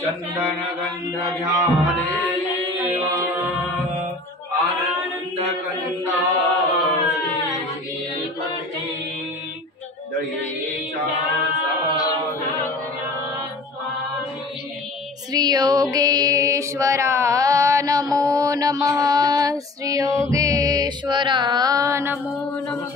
चंदन गंध ध्यादेवा आनंद कंदापते दयेचा श्री योगेश्वरा नमो नमः। श्री योगेश्वरा नमो नमः।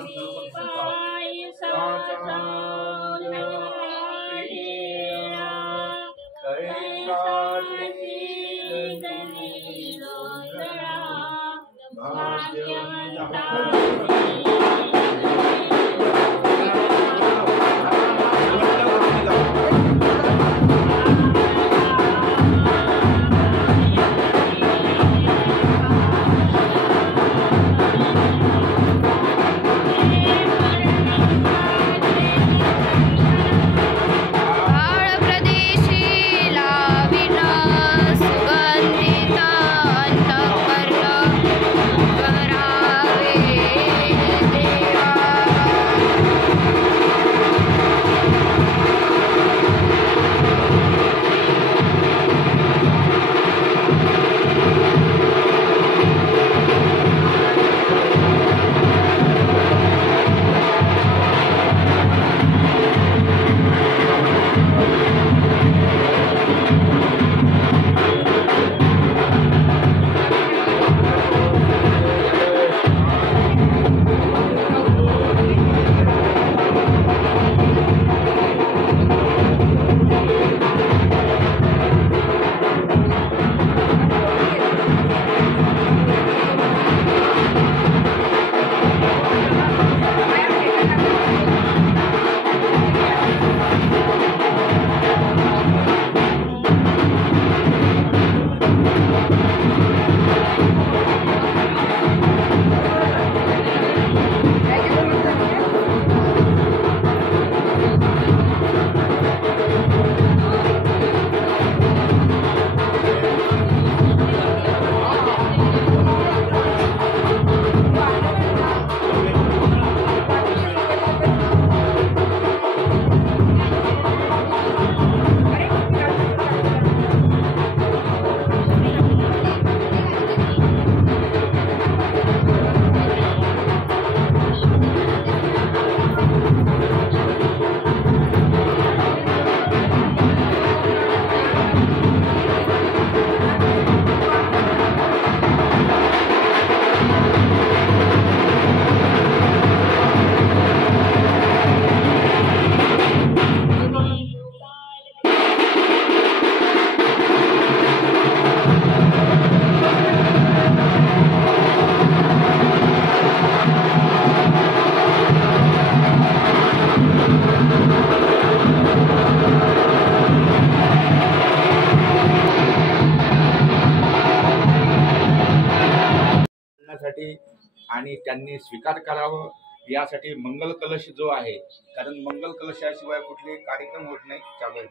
आणि त्यांनी स्वीकार करावं यासाठी मंगल कलश जो आहे, कारण मंगल कलशाशिवाय कुठले कार्यक्रम होत नाही चालू आहे.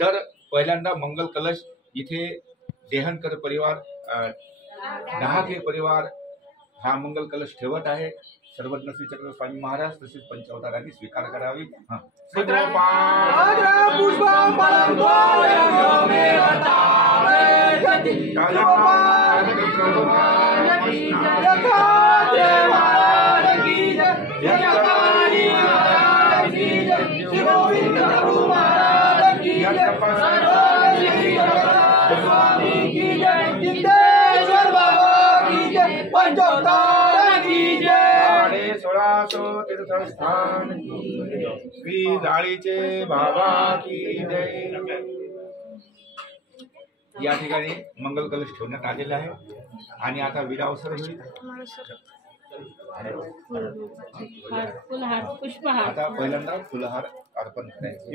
तर पहिल्यांदा मंगल कलश इथे देहनकर परिवार, डहाके परिवार हा मंगल कलश ठेवत आहे. सर्वज्ञ श्री चक्र स्वामी महाराज तसेच पंचावतारांनी स्वीकार करावी. तीर्थस्थान श्री जाळीचे बाबा की जय. या ठिकाणी मंगल कलश ठेवण्यात आलेला आहे आणि आता विडावसर होईल. आता पहिल्यांदा फुलहार अर्पण करायचं.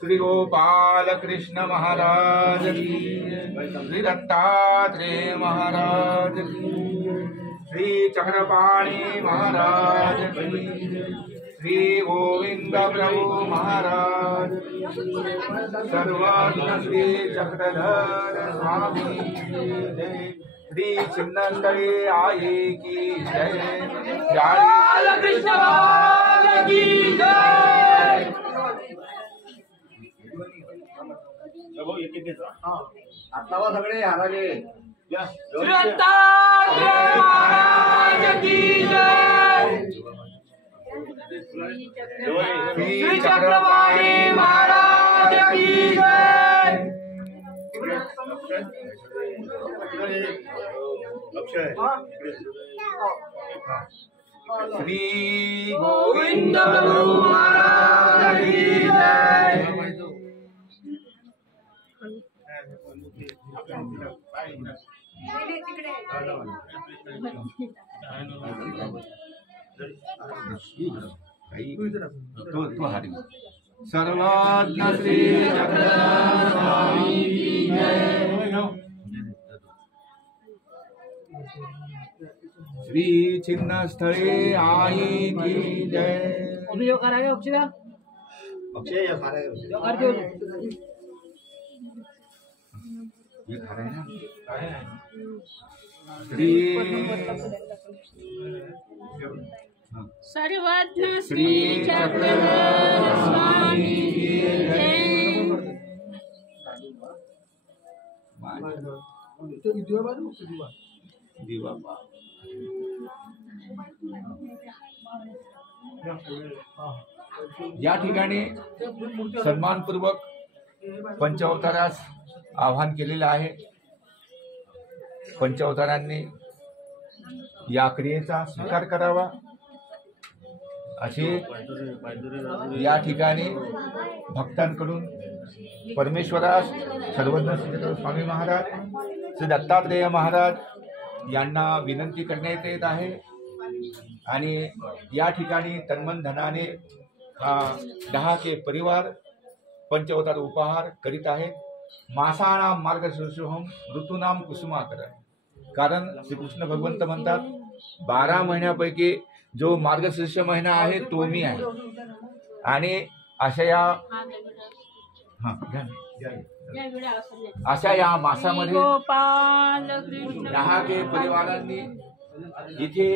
श्री गोपाल कृष्ण महाराज की, श्री दत्तात्रेय महाराज की, श्री चक्रपाणी महाराज की, श्री गोविंद प्रभु महाराज सर्वज्ञ श्री चक्रधर स्वामी जय श्री चिन्नस्थळी आई की जय जय कृष्ण की जय। आता सगळे हाराले श्री चक्रपाणी महाराज की जय। श्री गोविंद प्रभु महाराज की जय। सर्वज्ञ श्री चक्रधर स्वामी की जय। श्री चिन्नस्थळे आई की जय। अक्षय ये खा रहे हैं ना। श्री सर्वज्ञ श्री चक्रधर स्वामी की जय। दिवा या ठिकाणी सन्मानपूर्वक पंचावतारास आवाहन केलेलं आहे। पंचावतारांनी या क्रियेचा स्वीकार करावा असे या ठिकाणी भक्तांकडून परमेश्वरास सर्वज्ञ श्री स्वामी महाराज श्री दत्तात्रेय महाराज यांना विनंती करण्यात येत आहे। आणि या ठिकाणी तन्मन धनाने 10 के परिवार पंचअवतार उपहार करीत आहेत। मासानाम मार्गशीर्षोहम ऋतूनाम कुसुमाकर, कारण श्रीकृष्ण भगवंत म्हणतात 12 महिन्यापैकी जो मार्गशीर्ष महिना आहे तो मी आहे। आणि अशा या मासामध्ये 10 के परिवारांनी इथे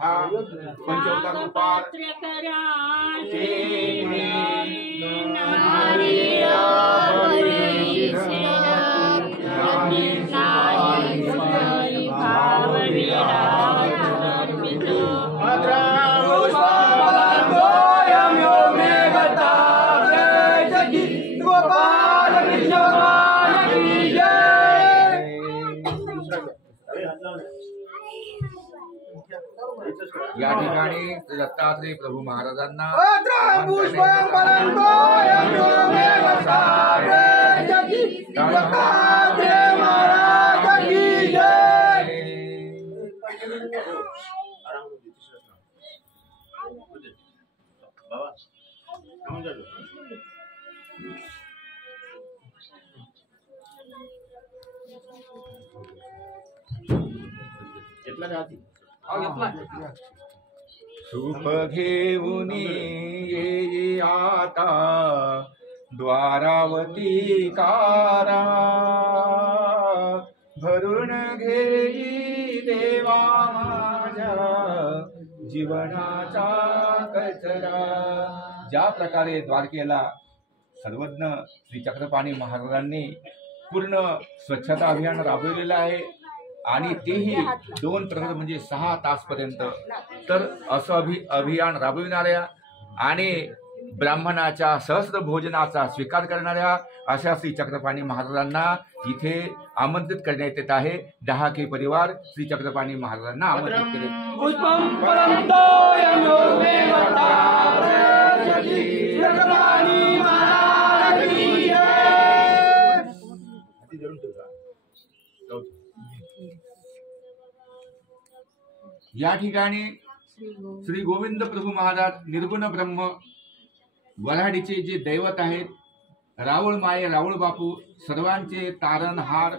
हा पंचअवतार उपहार या ठिकाणी दत्तात्रेय प्रभू महाराजांना सुख घेऊन ये आता द्वारावती कारा, भरून घेई देवा माझ्या जीवनाचा कचरा। ज्या प्रकारे द्वारकेला सर्वज्ञ श्री चक्रपाणी महाराजांनी पूर्ण स्वच्छता अभियान राबवलेलं आहे आणि तेही 2 प्रहर म्हणजे 6 तासपर्यंत, तर असं अभियान राबविणाऱ्या आणि ब्राह्मणाच्या सहस्र भोजनाचा स्वीकार करणाऱ्या अशा श्री चक्रपाणी महाराजांना इथे आमंत्रित करण्यात येत आहे। 10 के परिवार श्री चक्रपाणी महाराजांना आमंत्रित केले। या ठिकाणी श्री गोविंद प्रभू महाराज निर्गुण ब्रह्म वऱ्हाडीचे जे दैवत आहेत, रावळ माये रावळ बापू सर्वांचे तारणहार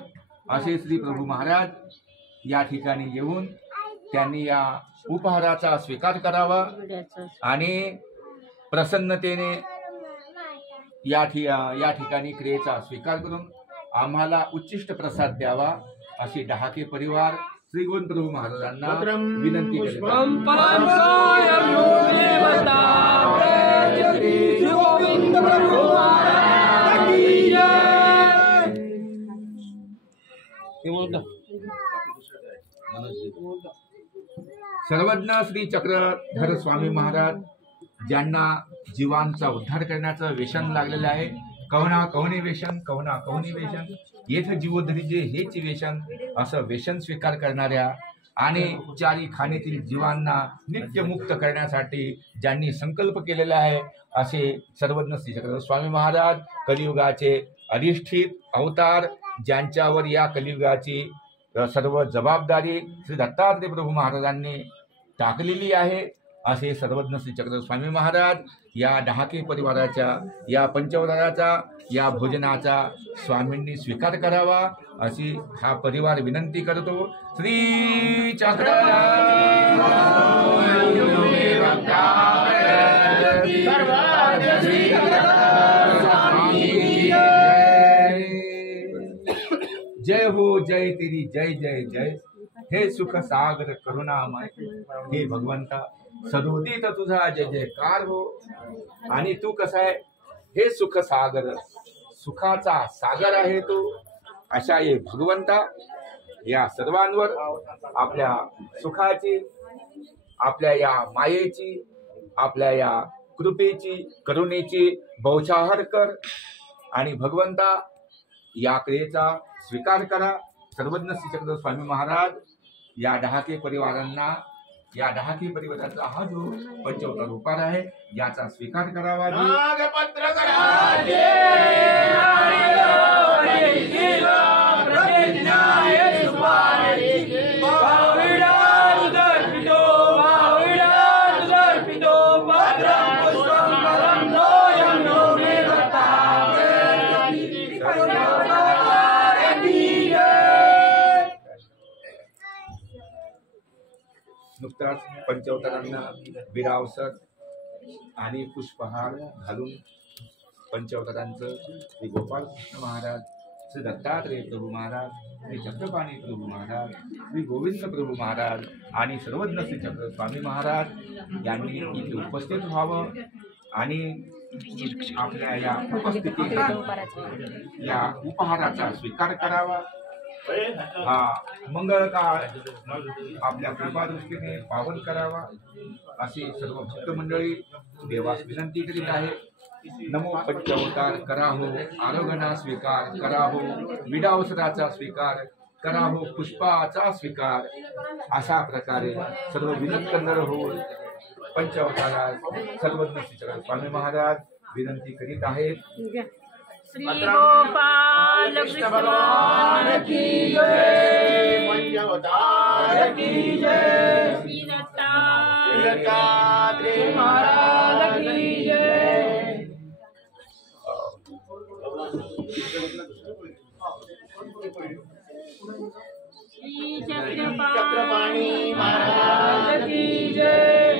असे श्री प्रभू महाराज या ठिकाणी येऊन त्यांनी या उपहाराचा स्वीकार करावा आणि प्रसन्नतेने या ठिकाणी क्रियेचा स्वीकार करून आम्हाला उच्चिष्ट प्रसाद द्यावा अशी डहाके परिवार श्री गोविंद प्रभू महाराजांना विनंती करतो. सर्वज्ञ श्री चक्रधर स्वामी महाराज ज्यांना जीवांचा उद्धार करण्याचं व्यसन लागलेलं आहे, कवना कवनी व्यसन, कवना कवनी व्यसन, येथ जीवोद्धरीचे हेच व्यसन असं व्यसन स्वीकार करणाऱ्या आणि चारी खाणीतील जीवांना नित्यमुक्त करण्यासाठी ज्यांनी संकल्प केलेला आहे असे सर्वज्ञ श्री चक्रधर स्वामी महाराज कलियुगाचे अधिष्ठित अवतार, ज्यांच्यावर या कलियुगाची सर्व जबाबदारी श्री दत्तात्रय प्रभू महाराजांनी टाकलेली आहे असे सर्वज्ञ श्री चक्रधर स्वामी महाराज या डहाके परिवाराच्या या पंचवदाराचा या भोजनाचा स्वामींनी स्वीकार करावा अशी हा परिवार विनंती करतो. श्री चक्रधर जय हो जय तेरी जय जय जय, हे सुख सागर करुणामय, हे भगवंता सदोदित तुझा जय जयकार हो. आणि तू कसा आहे, हे सुख सागर, सुखाचा सागर आहे तू. अशा ये भगवंता या सर्वांवर आपल्या सुखाची, आपल्या या मायेची, आपल्या या कृपेची, करुणेची बौछाहर कर आणि भगवंता या क्रियेचा स्वीकार करा. सर्वज्ञ श्री चक्रधर स्वामी महाराज या डहाके परिवारांना, या डहाके परिवाराचा हा जो पंचवतार उपार आहे याचा स्वीकार करावा. नुकताच पंचवतारांना विरावसर आणि पुष्पहार घालून पंचवतारांचं श्री गोपालकृष्ण महाराज, श्री दत्तात्रय प्रभू महाराज, श्री चक्रपाणी प्रभू महाराज, श्री गोविंद प्रभू महाराज आणि सर्वज्ञ श्री चक्रधर स्वामी महाराज यांनी इथे उपस्थित व्हावं आणि आपल्या या उपस्थितीत या उपहाराचा स्वीकार करावा. हा मंगळ काळ आपल्या कृपा दृष्टीने पावन करावा अशी सर्व भक्त मंडळी देवास विनंती करीत आहे. नमो पंचवतार करा हो, आरोग्याचा स्वीकार करा हो, विडावसराचा स्वीकार करा हो, पुष्पाचा स्वीकार अशा प्रकारे सर्व विनंती करणार होऊन पंचवतारास सर्वज्ञ श्री चक्रधर स्वामी महाराज विनंती करीत आहेत. श्री गोपाल कृष्ण भगवान की जय, पंचवतार की जय, श्री दत्तात्रेय महाराज की जय. श्री चक्रपाणी महाराज की जय,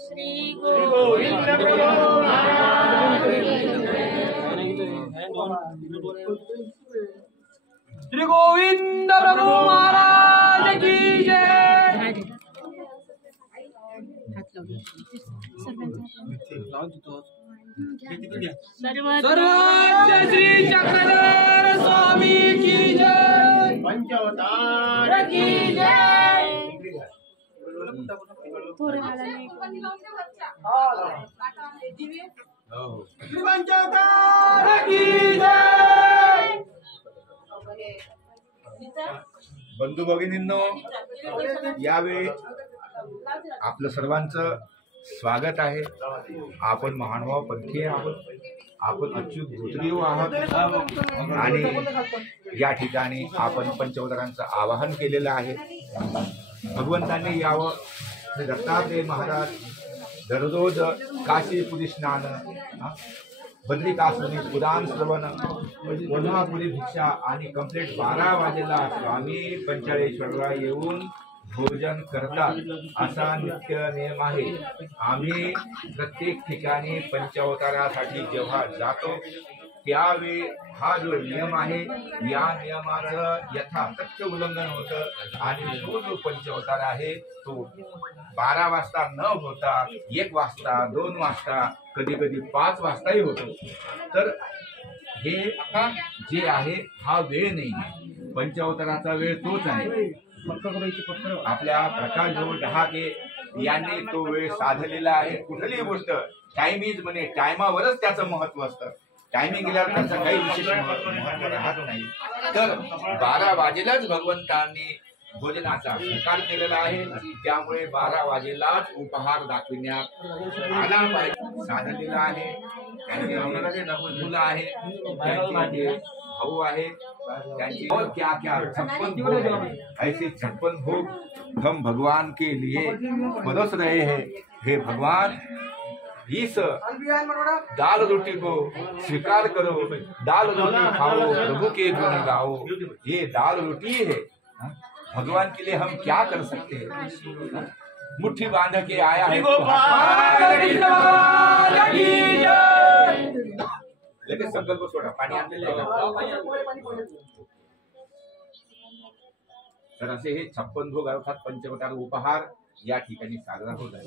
श्री गोविंद प्रभु महाराज की जय, श्री गोविंद प्रभु महाराज की जय. सर्वज्ञ श्री चक्रधर स्वामी की जय, पंचवतार की जय. श्री पंचवतार की जय. बंधू भगिनींनो, यावेळी आपलं सर्वांचं स्वागत आहे. आपण महानुभाव पंथीय आहोत, आपण अच्युत गोत्रीय आहोत आणि या ठिकाणी आपण पंचवतारांचं आवाहन केलेलं आहे. भगवंतांनी यावं. श्री दत्तात्रय महाराज दररोज काशीपुरी स्नान, बद्रिकासुनी पुराण श्रवण, कोल्हापुरी भिक्षा आणि कंप्लीट 12 वाजेला स्वामी पंचाळेश्वरला येऊन भोजन करतात असा नित्य नियम आहे. आम्ही प्रत्येक ठिकाणी पंचावतारासाठी जेव्हा जातो त्यावेळी हा जो नियम आहे या नियमाचं यथातथ्य उल्लंघन होतं आणि तो जो पंचावतार आहे तो 12 वाजता न होता 1 वाजता 2 वाजता कधी कधी 5 वाजताही होतो. तर हे जे आहे हा वेळ नाही, पंचावताराचा वेळ तोच आहे. आपल्या प्रकाश भाऊ डहाके यांनी तो वेळ साधलेला आहे. कुठलीही गोष्ट टाइम इज मनी, टायमावरच त्याचं महत्व असतं. टायमिंग गेल्यावर त्याचं काही विशेष महत्व राहत नाही. तर 12 वाजेलाच भगवंतांनी भोजनाचा स्वीकार केलेला आहे. त्यामुळे 12 वाजेलाच उपहार दाखविण्यात आला पाहिजे. साधलेला आहे. त्यांची मुलं आहे, त्यांचे भाऊ आहे, त्यांची और क्या क्या 56 भोग है. ऐसे 56 भोग हम भगवान के लिए बरस रहे हैं. हे भगवान, इस दाल रोटी को स्वीकार करो, दाल रोटी खाओ, प्रभु के गुण गाओ. ये दाल रोटी है. भगवान के लिए हम क्या कर सकते हैं? मुट्ठी बांध के आया है. लेकिन संकल्प सोडा, पाणी आणलेलं आहे. तर असे हे 56 भोग अर्थात पंचवतार उपहार या ठिकाणी साजरा होत आहे.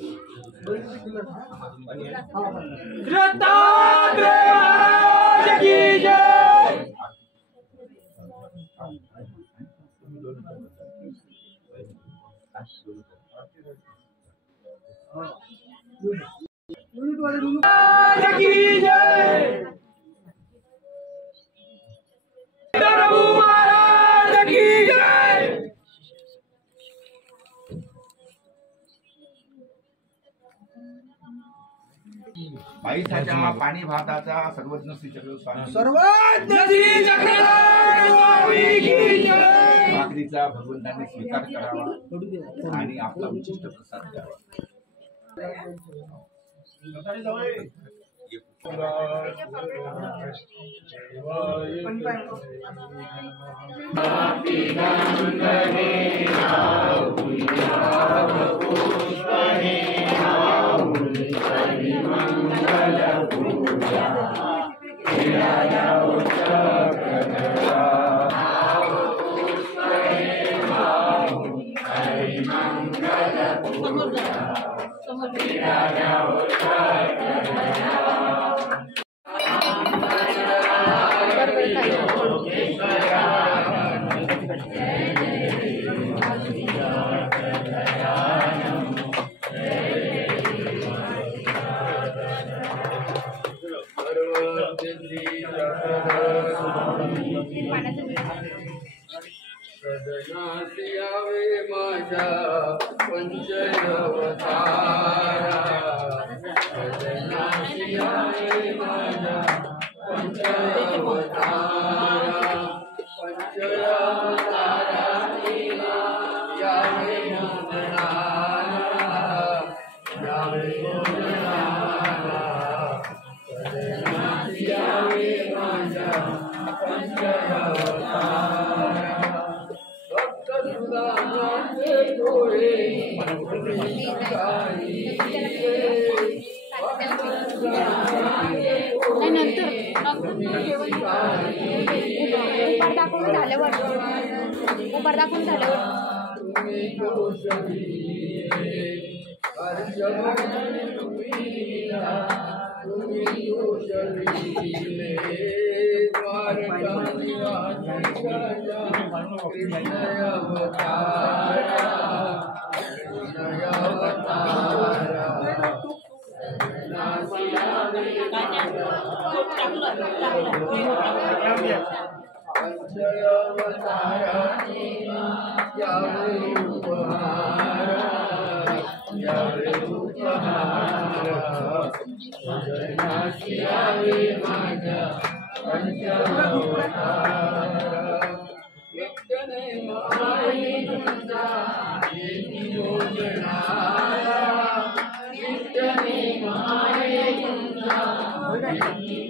बाईसाच्या पाणी भाताचा सर्वज्ञ श्री चक्रस्वामी भाकरीचा भगवंतांनी स्वीकार करावा आणि आपला उचिष्ट प्रसाद द्यावा.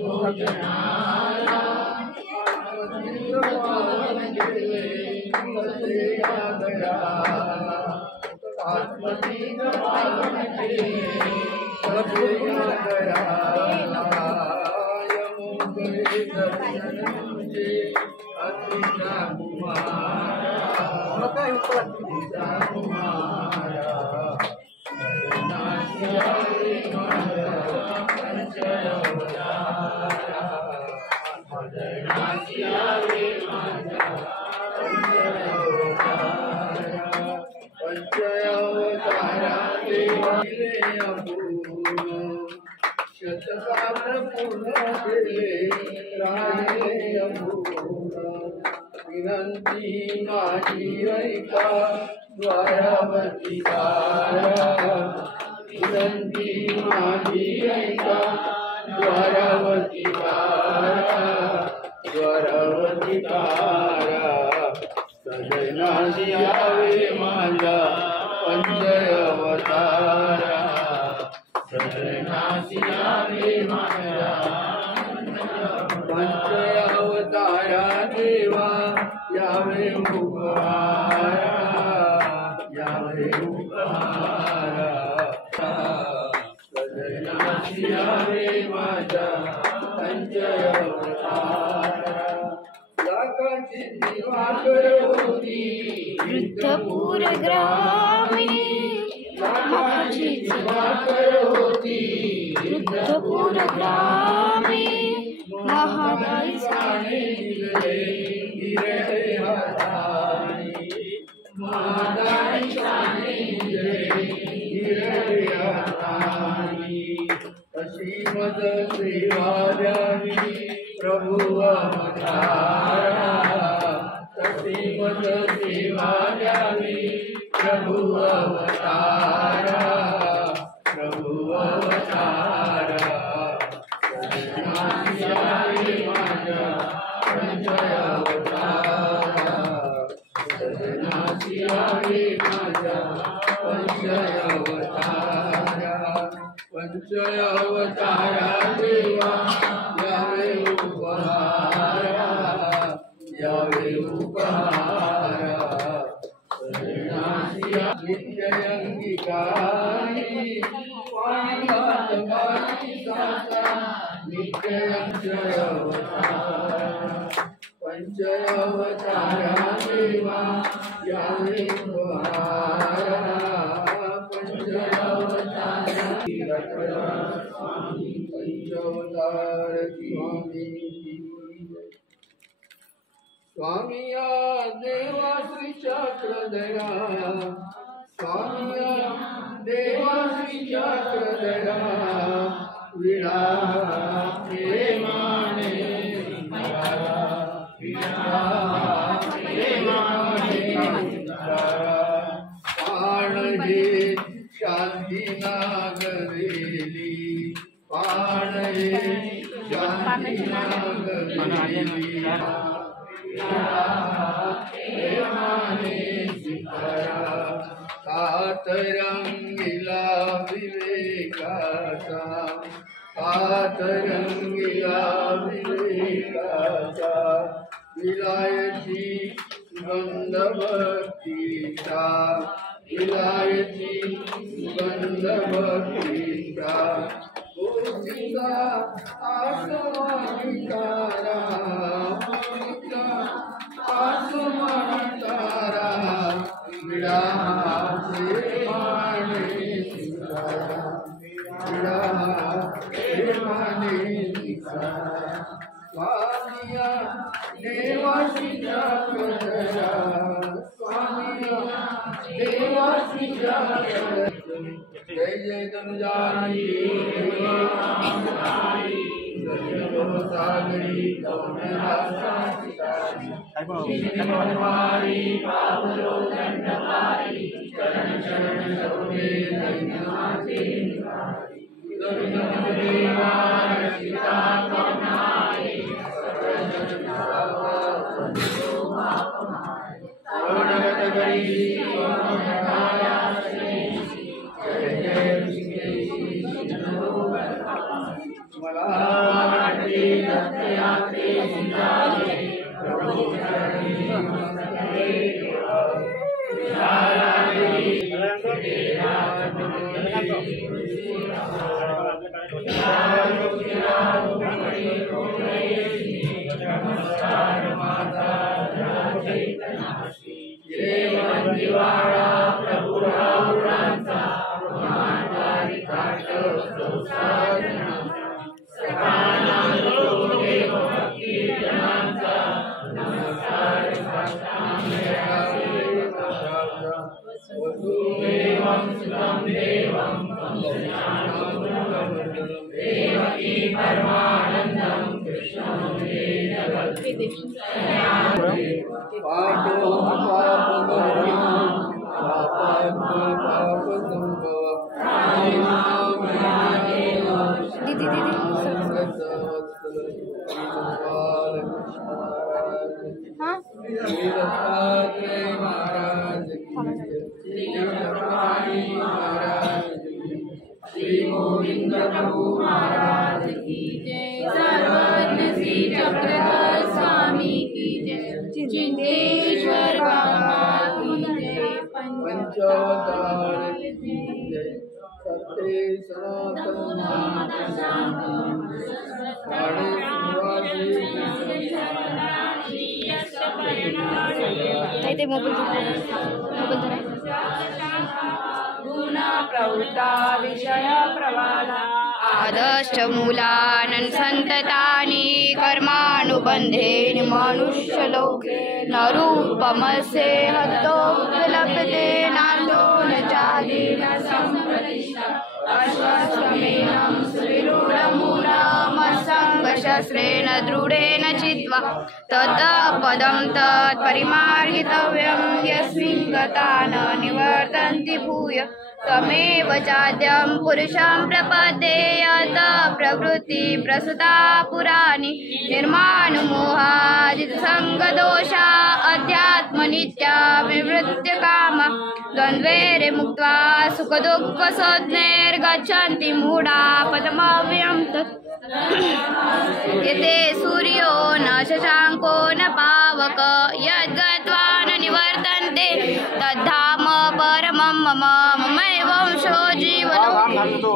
भोजनाला आत्मदीन पावनते सदैव दयालाय मोकळे दर्शन तुझे अतिशा कुमारा अतिशा कुमारा नाशियावे माझा पंचय अवतारा नाशियावे माझा पंचय अवतारा पंचय अवतारा देवाले अपूर्ण शतकाल पूर्ण केले राहिले अपूर्ण विनंती माझी ऐका द्वारावती दारा विनंती माझी ऐका द्वारावती दारा द्वारावती दारा सजनाशी यावे माझा पंचय अवतारा सजनाशी यावे माझा पंचय अवतारा देवा यावे उपहारा यावे उपहारा सजनाशी यावे माझा पंचय अवतारा लाखाची दिवाकर होती वृद्धपूर ग्रामे लाखाची दिवाकर होती वृद्धपूर ग्रामे महागाई महागाईसाने दिले हिरे हाताने महागाईसाने दिले हिरे हाताने अशी मज सेवा द्यावी प्रभु अवतारा तशी मज सेवा द्यावी प्रभु अवतारा प्रभु अवतारा सजनाशी यावे माझा पंचय अवतारा सजनाशी यावे माझा पंचय अवतारा पंचय अवतारा देवा यावे उपहारा यावे उपहारा सजनाशी नित्य अंगिकारी पाणिघात पाणी साचा नित्य पंचय अवतारा पंचय अवतारा देवा यावे उपहारा पंचय अवतारा स्वामी पंचवतार स्वामी स्वामी या देवा श्री चक्रधरा स्वामी या देवा श्री चक्रधरा विडा प्रेमाने स्वीकारा विडा प्रेमाने स्वीकारा पाण घेत शांती नागरेली पाण घेत शांती नागरेली प्रेमाने स्वीकारा कातरंगीला विवेकाचा कातरंगीला विवेकाचा विलायची सुगंध भक्तीचा विलायची सुगंध भक्तीचा गोष्टीचा आसमानिकारा आसमानिकारा विडा प्रेमाने स्वीकारा विडा प्रेमाने स्वीकारा स्वामिया देवासी चक्रधरा स्वामिया देवासी चक्रधरा जय जय धनुजानी सागरी कौनवारी पावलो दंडकारी चरण चरण सौरे धन्यवादी देवा सीता कौनाई कौनगत गरी कौनकाया जय जय ऋषिकेशी मला वाटते दत्तयात्रे सिंधाले प्रभु चरणी नमस्ते विशालादेवी श्री गोविंद प्रभु महाराज की जय। सर्वज्ञ श्री चक्रधर स्वामी की जय। चिंतेश्वर बाबा की जय। पंचावतार की जय। सत्य सनातन ते मोबाईल गुणा प्रवृत्ता विषय प्रवाला आदश्च मूलानन् संततानि कर्मानुबन्धेन मनुष्यलोके न रूपमस्य हतोपलभ्यते नान्तो न चादिन सम्प्रतिष्ठा अश्वत्थमेनं सुविरूढमूलमसङ्गशस्त्रेण दृढेन चित्वा ततः पदं तत्परिमार्गितव्यं यस्मिन् गता न निवर्तन्ति भूय तमेव चाद्यं पुरुषं प्रपद्ये यत प्रवृत्ति प्रसुता पुराणि निर्माणमोहादिसङ्गदोषा अध्यात्मनित्या विवृत्य काम द्वन्द्वैर् मुक्त्वा सुखदुःखसंज्ञैर्गच्छन्ति मूढा पदमव्यं तत् यते सूर्यो न शशाङ्को न पावक यद्गत्वा न निवर्तन्ते तद्धाम परमं मम ममैवंशो जीवनो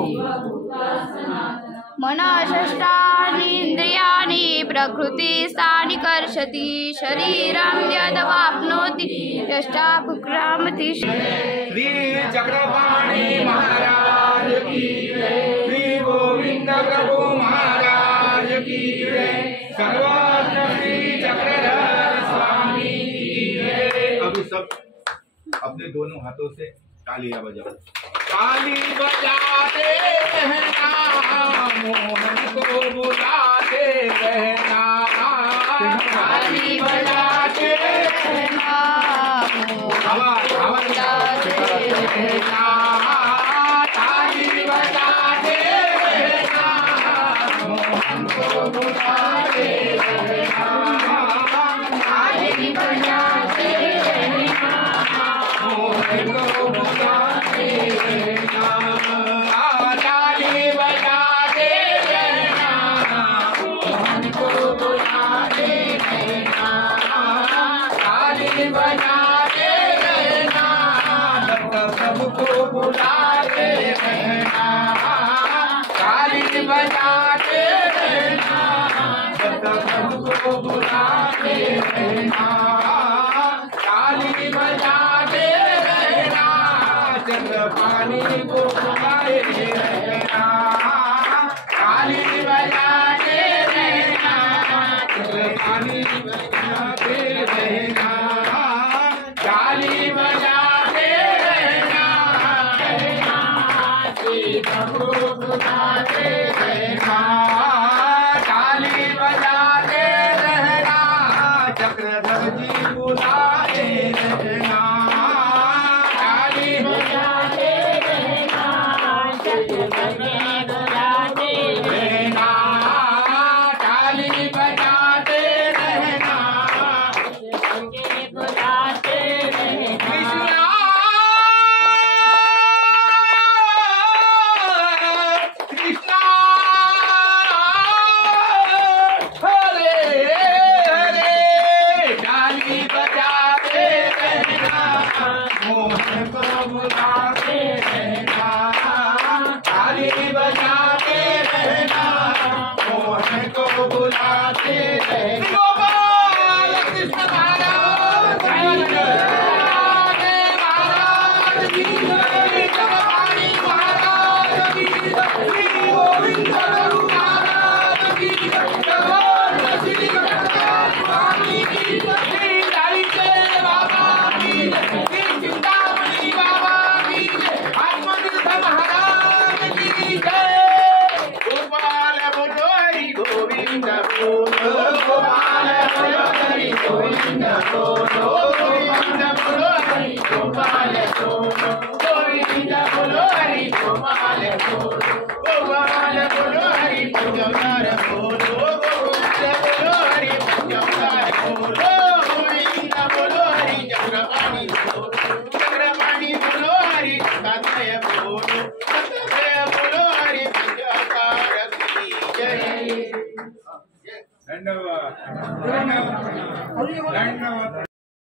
मनःषष्ठानीन्द्रियाणि प्रकृतिस्थानि कर्षति शरीरं यदवाप्नोति यष्टापुक्रामति। श्री चक्रपाणि महाराज की जय। श्री गोविंद प्रभु महाराज की जय। सर्वज्ञ श्री चक्रधर स्वामी की जय। अभी सब अपने दोनों हाथों से तालियां बजाओ। ताली बजाते रहना मोहन को बुलाते रहना। ताली बजाते रहना बुलाते रहना। ताली बजाते रहना मोहन को बुलाते रहना। ताली बजाते रहना मोहन को बुलाते रहना। ताली बजाते रहना मोहन को बुलाते रहना। ताली बजाते रहना सबको बुलाते रहना। ताली बजाते रहना सबको बुलाते रहना। ताली बजाते रहना चंद्रपानी को बुलाते रहना। ताली बजाते रहना चंद्रपानी बजाते रहना। ताली बजाते रहना सबको बुलाते रहना। ताली बजाते रहना चक्रधर जी बुलाते रहना। ताली बजाते रहना गोविंद बोलो गोविंद बोलो हरि गोपाल बोलो गोविंद बोलो हरि गोपाल बोलो गोपाल बोलो हरि पंचवतार बोलो गोविंद बोलो हरि पंचवतार बोलो गोविंद बोलो हरि चक्रपाणि बोलो हरि दत्तात्रय बोलो बोलो हरि पंचवतार की जय। धन्यवाद धन्यवाद धन्यवाद।